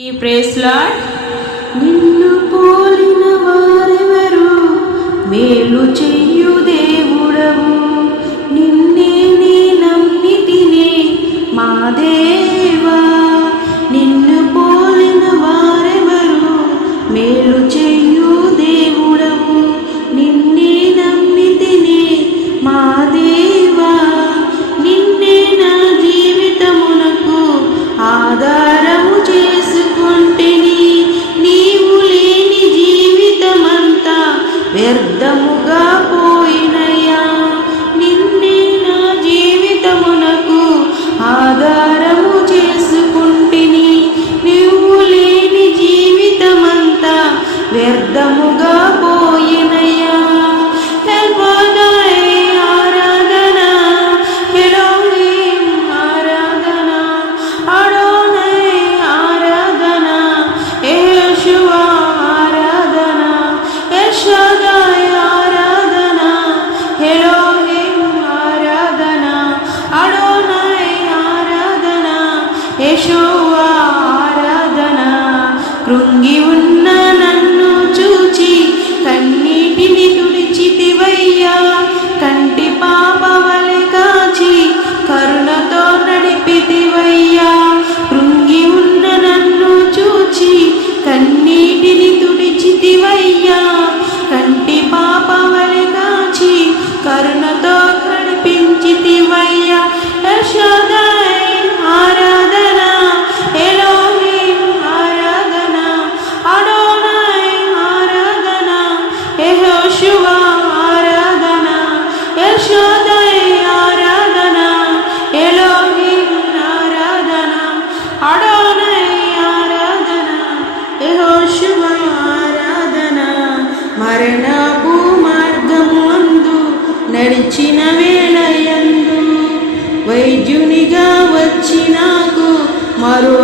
ఈ praise lord నిన్ను పోలిన వారెవరు మేలు చెయ్యు దేవుడవు. నిన్నే నీ నమ్మి తినే మా దేవా. నిన్ను పోలిన వారెవరు మేలు చెయ్యు దేవుడవు. నిన్నే నమ్మి తినే మా దేవా వ్యర్థముగా పోయినయ్యా. నిన్నే నా జీవితమునకు ఆధారము చేసుకుంటిని. నువ్వు లేని జీవితమంతా వ్యర్థముగా rungi un మరణ భూమార్గమందు నడిచిన వేళయందు వైద్యునిగా వచ్చి నాకు మరో